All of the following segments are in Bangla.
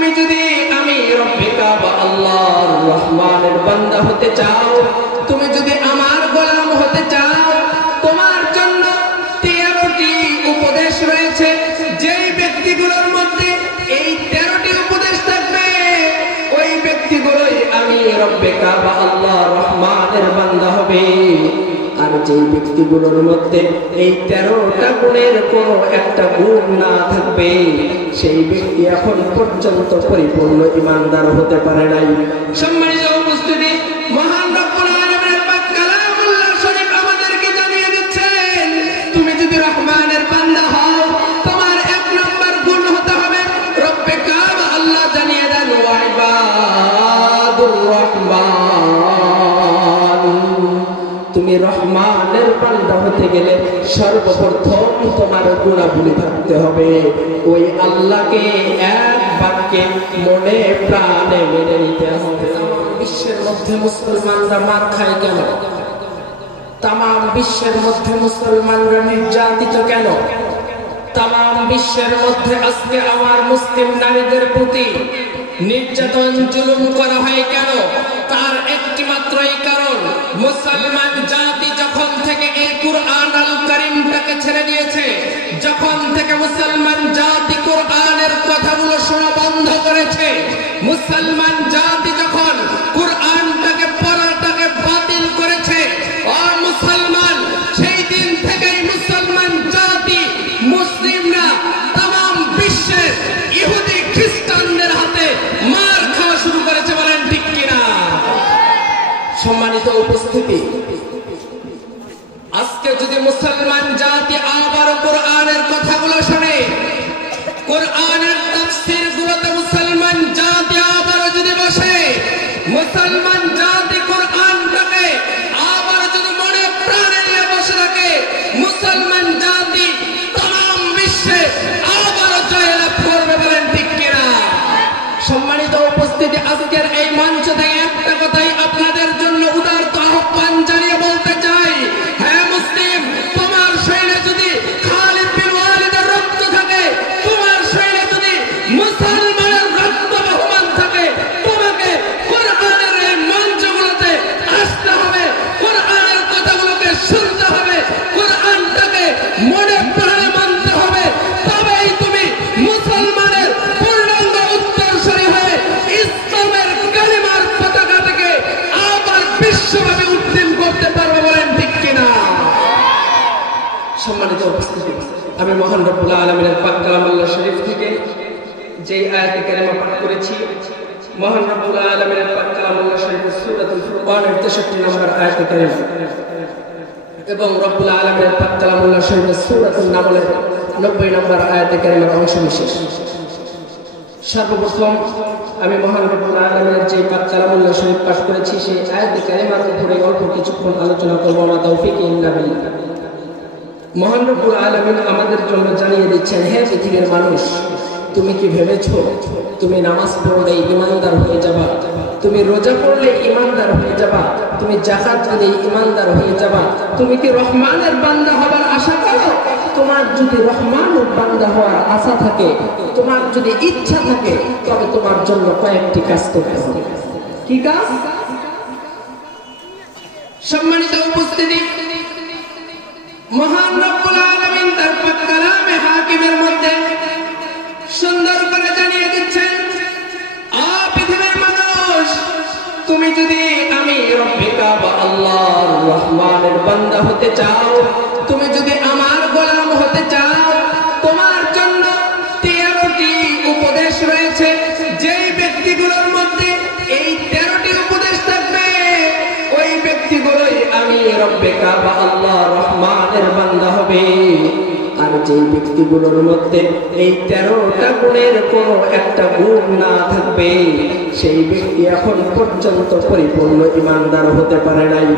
তুমি যদি আমি রব্বে কাবা আল্লাহর রহমানের বান্দা হতে চাও, তুমি যদি আমার গোলাম হতে চাও, তোমার জন্য 13টি উপদেশ রয়েছে। যেই ব্যক্তিগুলোর মধ্যে এই 13টি উপদেশ থাকবে, ওই ব্যক্তিগুলোই আমি রব্বে কাবা আল্লাহর রহমানের বান্দা হবে। আর যেই ব্যক্তিগুলোর মধ্যে এই 13টা গুণের কোনো একটা গুণ না থাকবে, সেই ব্যক্তি এখন পর্যন্ত পরিপূর্ণ ঈমানদার হতে পারে নাই। সম্মানিত উপস্থিতি, মহান রব্বুল আলামিনের পাক কালামুল্লাহ শরীফ আমাদেরকে জানিয়ে দিচ্ছেন, তুমি যদি রহমানের বান্দা হও, তোমার 1 নম্বর গুণ হতে হবে রব্বে কাবা। আল্লাহ জানিয়ে দেন ওয়া ইবাদুর রহমান। তুমি রহমানের বান্দা হতে গেলে সর্বপ্রথম তোমার গুণাবলী থাকতে হবে। ওই আল্লাহকে এক বাক্যে মনে প্রাণে মেনে নিতে হবে। বিশ্বের মধ্যে মুসলমানরা মার খায় কেন? তাম বিশ্বের মধ্যে মুসলমানরা নির্যাতিত কেন? তাম বিশ্বের মধ্যে আজকে আমার মুসলিম নারীদের প্রতি নির্যাতন জুলুম করা হয় কেন? তার একটি মাত্রই কারণ, মুসলমান জাতি যখন থেকে এই কুরআন আল কারীমটাকে ছেড়ে দিয়েছে, যখন থেকে মুসলমান জাতি কুরআনের কথাগুলো শোনা বন্ধ করেছে, মুসলমান জাতি যখন কুরআনটাকে পড়াটাকে বাতিল করেছে, ও মুসলমান, সেই দিন থেকেই মুসলমান জাতি মুসলিমরা তাম বিশ্বের ইহুদি খ্রিস্টানদের হাতে মার খাওয়া শুরু করেছে। বলেন ঠিক কিনা? সম্মানিত উপস্থিতি, আজকে যদি মুসলমান জাতি আবার কোরআনের কথাগুলো শুনে, কোরআনের তাফসীর গুলোতে মুসলমান জাতি আবার যদি বসে, মুসলমান জাতি কোরআনটাকে আবার যদি মনে প্রাণে নিয়ে বসে থাকে, মুসলমান জাতি তাম বিশ্বে আবার জয়লাভ করবে। বলেন ঠিক কিনা? সম্মানিত উপস্থিতি, আজকের এই মঞ্চ থেকে একটা কথাই আপনাদের জন্য উদারত আহ্বান জানিয়ে বলতে চাই, হ্যাঁ মুসলিম, তোমার শরীরে যদি খালিদ বিন ওয়ালিদের রক্ত থাকে, তোমার শরীরে যদি মুসলমানের রক্ত বহমান থাকে, তোমাকে কোরআনের এই মঞ্চগুলোতে আসতে হবে, কোরআনের কথাগুলোকে শুনতে হবে, কোরআনটাকে মনে প্রাণে মানতে হবে। তবেই তুমি মুসলমানের পূর্ণাঙ্গ উত্তরসূরি হয়ে ইসলামের কালিমার পতাকাটাকে আবার বিশ্বব্যাপী উত্তীর্ণ করতে পারবে। বলেন ঠিক কিনা? সম্মানিত উপস্থিতি, আমি মহান রব্বুল আলামিনের পাক কালামুল্লাহ শরীফ থেকে যেই আয়াতে কারিমা পাঠ করেছি, মহান রব্বুল আলামিনের পাক কালামুল্লাহ শরীফের সূরাতুল ফুরকানের 63 নম্বর আয়াতে কারিমা এবং রব্বুল আলামিনের পাক কালামুল্লাহ শরীফের সূরাতুন নামলের 90 নম্বর আয়াতে কারিমার অংশ বিশেষ। সর্বপ্রথম আমি মহান রব্বুল আলামিনের যে পাক কালামুল্লাহ শরীফ পাঠ করেছি, সেই আয়াতে কারিমার উপরে অল্প কিছুক্ষণ আলোচনা করব। মা তৌফিক ইল্লা বিল্লাহ। মহান রব্বুল আলামিন আমাদের জন্য জানিয়ে দিচ্ছেন, হে পৃথিবীর মানুষ, তুমি কি ভেবেছো তুমি নামাজ পড়লে ঈমানদার হয়ে যাবা, তুমি রোজা পড়লে ঈমানদার হয়ে যাবা, তুমি যাকাত দিলে ঈমানদার হয়ে যাবা? তুমি কি রহমানের বান্দা হবার আশা করো? তোমার যদি রহমানের বান্দা হওয়ার আশা থাকে, তোমার যদি ইচ্ছা থাকে, তবে তোমার জন্য কয়েকটি কাজ করতে হবে। কি কাজ? সম্মানিত উপস্থিতি, মহান রব্বুল আলামিন তার পাক কালামে হাকিমের মধ্যে সুন্দর করে জানিয়ে দিচ্ছেন, পৃথিবীর মানুষ, তুমি যদি আমি রব্বে কাবা আল্লাহর রহমানের বান্দা হতে চাও, তুমি যদি আমার গোলাম হতে চাও, তোমার জন্য 13টি উপদেশ রয়েছে। যেই ব্যক্তিগুলোর মধ্যে এই 13টি উপদেশ থাকবে, ওই ব্যক্তিগুলোই আমি রব্বে কাবা আল্লাহর রহমানের বান্দা হবে। আর যেই ব্যক্তিগুলোর মধ্যে এই 13টা গুণের কোনো একটা গুণ না থাকবে, সেই ব্যক্তি এখন পর্যন্ত পরিপূর্ণ ঈমানদার হতে পারে নাই।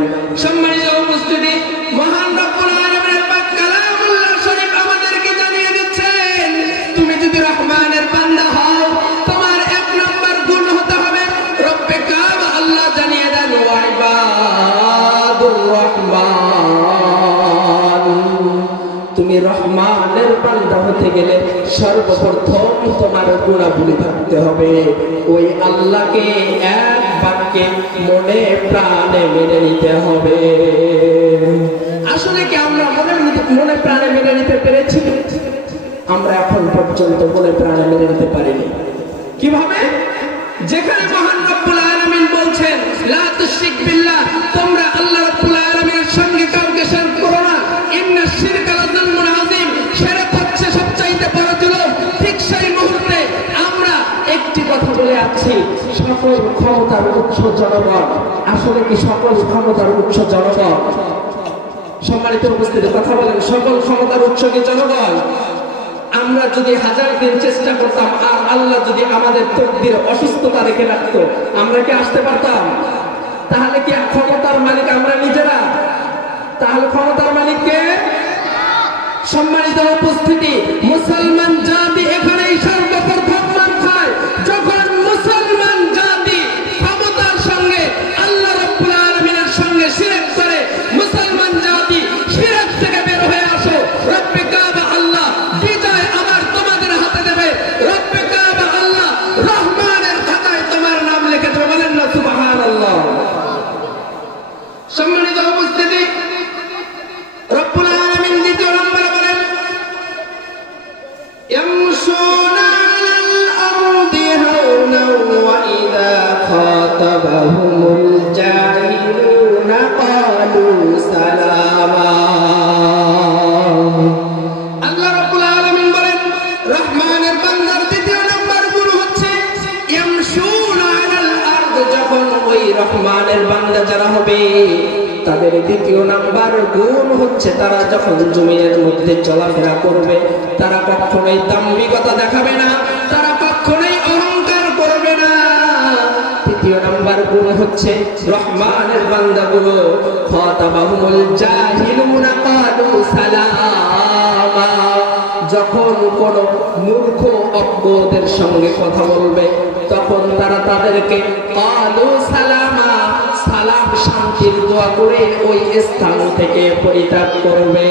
সম্মানিত উপস্থিতি, মহান রব্বুল আলামিনের পাক কালামুল্লাহ শরীফ আমাদেরকে জানিয়ে দিচ্ছেন, তুমি যদি রহমানের বান্দা হও, তোমার 1 নম্বর গুণ হতে হবে রব্বে কাবা। আল্লাহ জানিয়ে দেন ওয়া ইবাদুর রহমান। তুমি রহমানের বান্দা হতে গেলে সর্বপ্রথম তোমার গুণাবলী থাকতে হবে। ওই আল্লাহকে এক বাক্যে মনে প্রাণে মেনে নিতে হবে। আসলে কি আমরা মনে প্রাণে মেনে নিতে পেরেছি? আমরা এখন পর্যন্ত মনে প্রাণে মেনে নিতে পারিনি। কিভাবে? যেখানে মহান রব্বুল আলামিন বলছেন লা তুশরিক বিল্লাহ, তোমরা আল্লাহ রব্বুল আলামিনের সঙ্গে কাউকে শরীক করো না, ইন্নাশ শিরকা লাযুলমুন আযীম, শিরক হচ্ছে সবচাইতে বড় জুলুম। ঠিক সেই মুহূর্তে আমরা একটি কথা বলে আছি, সকল ক্ষমতার উৎস জনগণ। আসলে কি সকল ক্ষমতার উৎস জনগণ? সম্মানিত উপস্থিতি, কথা বলেন, সকল ক্ষমতার উৎস কি জনগণ? আমরা যদি হাজার দিন চেষ্টা করতাম আর আল্লাহ যদি আমাদের তকদিরে অসুস্থতা রেখে রাখতো, আমরা কি আসতে পারতাম? তাহলে কি ক্ষমতার মালিক আমরা নিজেরা? তাহলে ক্ষমতার মালিক কে? সম্মানিত উপস্থিতি, মুসলমান জাতি এখানেই সর্বপ্রথম মান খায়। যখন মুসলমান জাতি ক্ষমতার সঙ্গে আল্লাহ রাব্বুল আলামিনের সঙ্গে শিরক করে, মুসলমান জাতি শিরক থেকে বের হয়ে আসো। রব্বে কাবা আল্লাহ বিজয় আমার তোমাদের হাতে দেবে। রব্বে কাবা আল্লাহ রহমানের খাতায় তোমার নাম লিখেছে। বলেন না সুবহানাল্লাহ। সম্মানিত উপস্থিতি, রব্বুল আলামিন দ্বিতীয় নম্বরে বলেন ইয়ামশুনা আলাল আরদি হাওনা ওয়া ইযা খাতাবাহুমুল জাহিলুনা ক্বালু সালামা। আল্লাহ রাব্বুল আলামিন বলেন রহমানের বান্দার দ্বিতীয় নম্বর গুণ হচ্ছে ইয়ামশুনা আলাল আরদ। যখন ওই রহমানের বান্দা যারা হবে তাদের দ্বিতীয় নাম্বার গুণ হচ্ছে তারা যখন জমিনের মধ্যে চলাফেরা করবে তারা কখনোই দাম্ভিকতা দেখাবে না, তারা কখনোই অহংকার করবে না। তৃতীয় নাম্বার গুণ হচ্ছে রহমানের বান্দাগুলো খাতাবাহুমুল জাহিলুনা ক্বালু সালামা। যখন কোন মূর্খ অজ্ঞদের সঙ্গে কথা বলবে তখন তারা তাদেরকে ক্বালু সালামা, সালাম শান্তির দোয়া করে ওই স্থান থেকে পরিত্যাগ করবে।